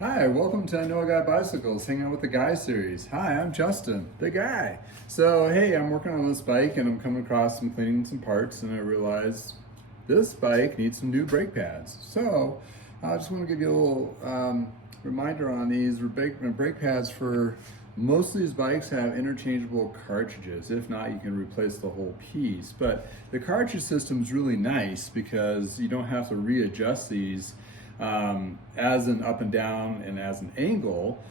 Hi, welcome to I Know a Guy Bicycles, hanging out with the Guy series. Hi, I'm Justin, the guy. So, hey, I'm working on this bike and I'm coming across cleaning some parts, and I realized this bike needs some new brake pads. So, I just want to give you a little reminder on these. Brake pads for most of these bikes have interchangeable cartridges. If not, you can replace the whole piece. But the cartridge system is really nice because you don't have to readjust these as an up and down and as an angle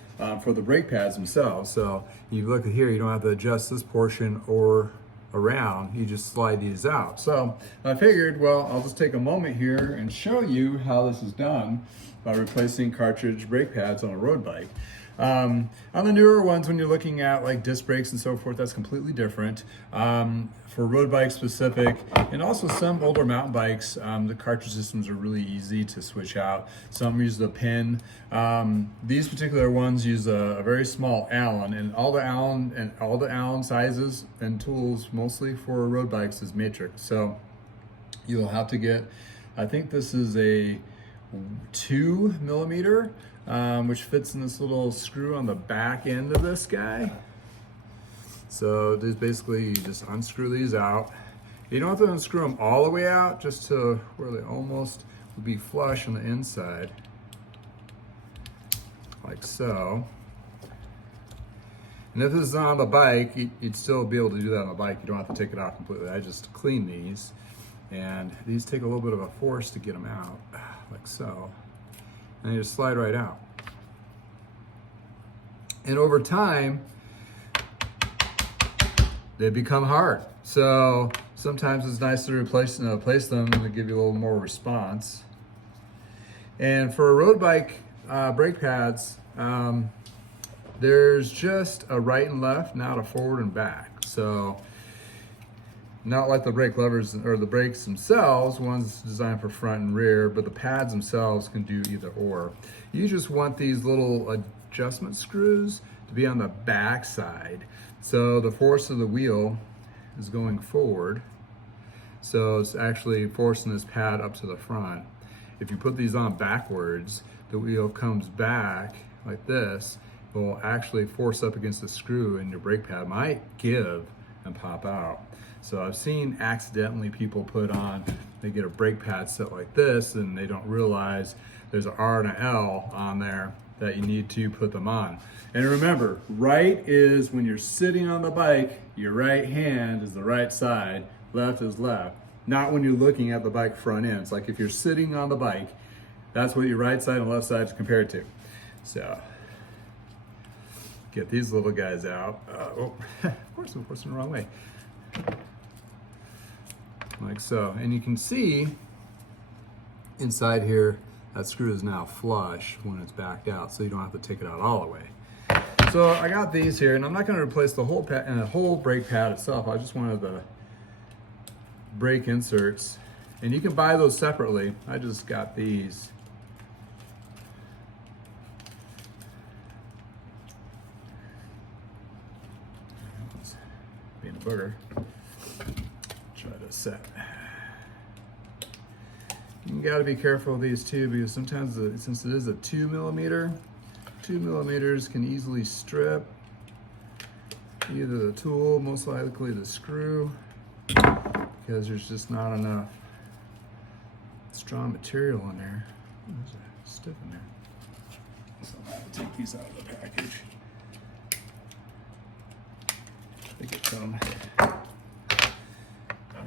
for the brake pads themselves. So you look at here, you don't have to adjust this portion or around, you just slide these out. So I figured, well, I'll just take a moment here and show you how this is done by replacing cartridge brake pads on a road bike. On the newer ones, when you're looking at like disc brakes and so forth, that's completely different. For road bikes specific, and also some older mountain bikes, the cartridge systems are really easy to switch out. Some use the pin. These particular ones use a very small Allen, and all the Allen sizes and tools, mostly for road bikes, is matrix. So you'll have to get, I think this is a 2 millimeter. Which fits in this little screw on the back end of this guy. So there's basically, you just unscrew these out. You don't have to unscrew them all the way out, just to where they almost would be flush on the inside, like so. And if this is on the bike, you'd still be able to do that on the bike. You don't have to take it off completely. I just clean these, and these take a little bit of a force to get them out, like so. And you just slide right out. And over time, they become hard. So sometimes it's nice to replace them to give you a little more response. And for road bike brake pads, there's just a right and left, not a forward and back. So not like the brake levers or the brakes themselves, one's designed for front and rear, but the pads themselves can do either or. You just want these little adjustment screws to be on the back side. So the force of the wheel is going forward. So it's actually forcing this pad up to the front. If you put these on backwards, the wheel comes back like this. It will actually force up against the screw, and your brake pad might give and pop out. So I've seen accidentally people they get a brake pad set like this, and they don't realize there's an R and an L on there that you need to put them on. And remember, right is when you're sitting on the bike, your right hand is the right side, left is left. Not when you're looking at the bike front end. It's like if you're sitting on the bike, that's what your right side and left side is compared to. So get these little guys out. Of course I'm forcing the wrong way. Like so. And you can see inside here, that screw is now flush when it's backed out, so you don't have to take it out all the way. So I got these here, and I'm not going to replace the whole pad and the whole brake pad itself. I just wanted the brake inserts, and you can buy those separately. I just got these. Being a booger. Try to set. You gotta be careful with these too, because sometimes since it is a 2 millimeters can easily strip either the tool, most likely the screw, because there's just not enough strong material in there. There's a stiff in there. So I'm gonna take these out of the package. Get some.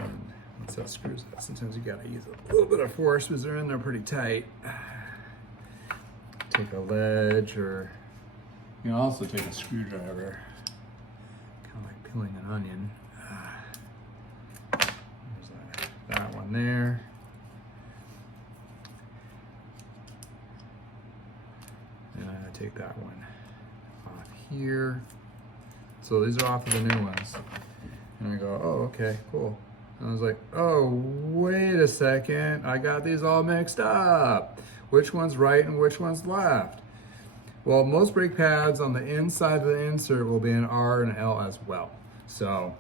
And once that screws out, sometimes you gotta use a little bit of force because they're in there pretty tight. Take a ledge, or you can also take a screwdriver, kind of like peeling an onion. There's that one there. And I take that one off here. So these are off of the new ones. And I go, oh, okay, cool. And I was like, oh, wait a second. I got these all mixed up. Which one's right and which one's left? Well, most brake pads on the inside of the insert will be an R and an L as well. So,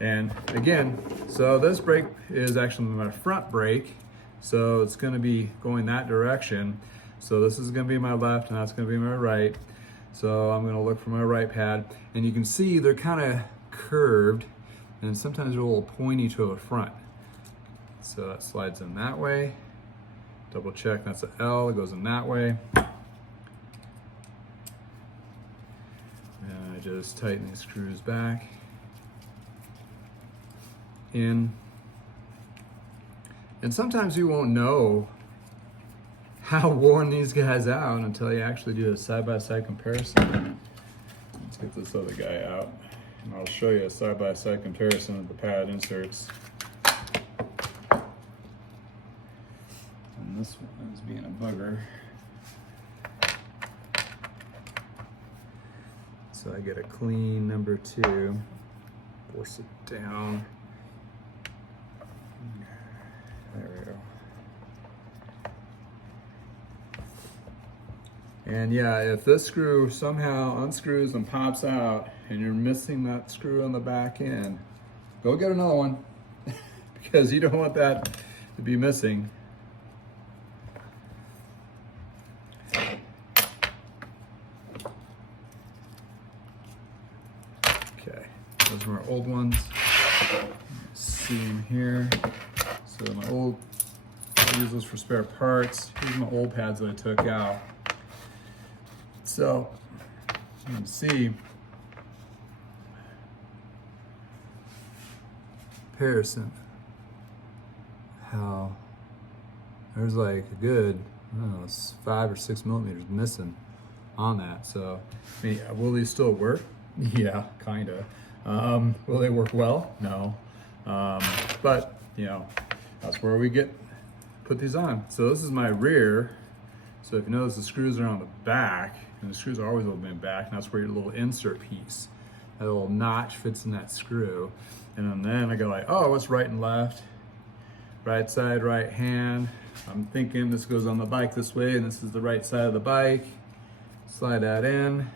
and again, so this brake is actually my front brake. So it's gonna be going that direction. So this is gonna be my left and that's gonna be my right. So I'm gonna look for my right pad, and you can see they're kind of curved and sometimes they're a little pointy to the front. So that slides in that way. Double check, that's an L, it goes in that way. And I just tighten these screws back in. And sometimes you won't know how worn these guys out until you actually do a side-by-side comparison. Let's get this other guy out, and I'll show you a side-by-side comparison of the pad inserts. And this one is being a bugger. So I get a clean number 2, force it down. There we go. And yeah, if this screw somehow unscrews and pops out and you're missing that screw on the back end, go get another one because you don't want that to be missing. Okay, those are our old ones. See them here. So my old, I use those for spare parts. Here's my old pads that I took out. So you can see comparison how there's like a good, I don't know, 5 or 6 millimeters missing on that. So I mean, will these still work? Yeah, kinda. Will they work well? No. But you know, that's where we put these on. So this is my rear. So if you notice, the screws are on the back, and the screws are always open back, and that's where your little insert piece, that little notch fits in that screw. And then I go like, oh, what's right and left? Right side, right hand. I'm thinking this goes on the bike this way, and this is the right side of the bike. Slide that in.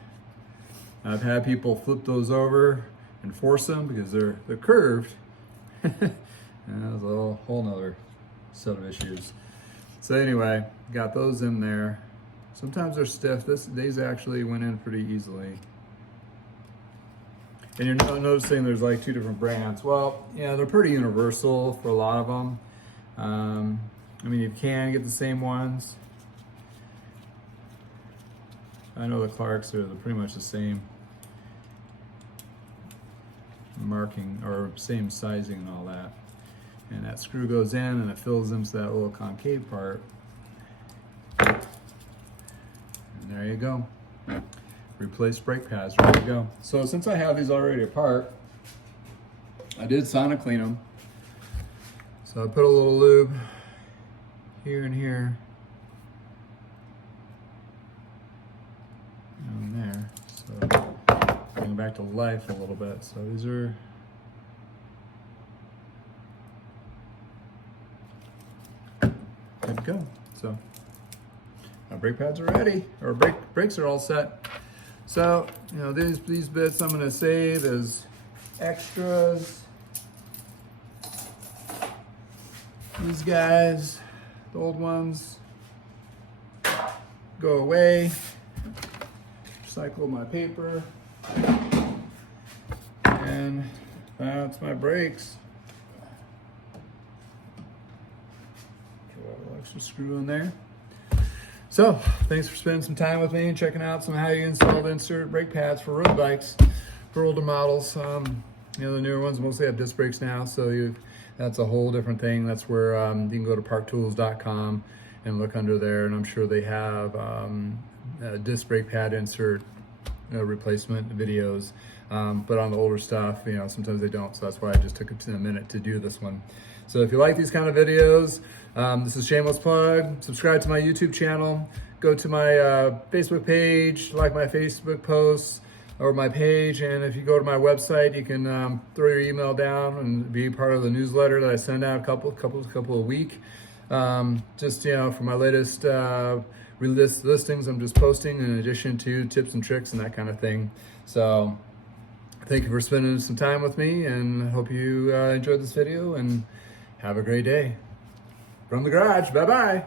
I've had people flip those over and force them because they're curved. And that's a whole nother set of issues. So anyway, got those in there. Sometimes they're stiff. These actually went in pretty easily. And you're noticing there's like 2 different brands. Well, yeah, they're pretty universal for a lot of them. I mean, you can get the same ones. I know the Clarks are pretty much the same marking or same sizing and all that. And that screw goes in and it fills into that little concave part. And there you go. Replace brake pads, ready to go. So since I have these already apart, I did sonic clean them. So I put a little lube here and here. And there. So bring it back to life a little bit. So these are good to go. So my brake pads are ready, or brakes are all set. So, you know, these bits I'm gonna save as extras. These guys, the old ones, go away. Recycle my paper. And that's my brakes. Throw a little extra screw in there. So, thanks for spending some time with me and checking out some how you install insert brake pads for road bikes for older models. You know, the newer ones mostly have disc brakes now, so that's a whole different thing. That's where you can go to parktools.com and look under there, and I'm sure they have disc brake pad insert replacement videos. But on the older stuff, you know, sometimes they don't, so that's why I just took a minute to do this one. So if you like these kind of videos, this is shameless plug. Subscribe to my YouTube channel. Go to my Facebook page, like my Facebook posts or my page, and if you go to my website, you can throw your email down and be part of the newsletter that I send out a couple a week. Just, you know, for my latest listings, I'm just posting in addition to tips and tricks and that kind of thing. So thank you for spending some time with me, and hope you enjoyed this video, and have a great day. From the garage, bye-bye.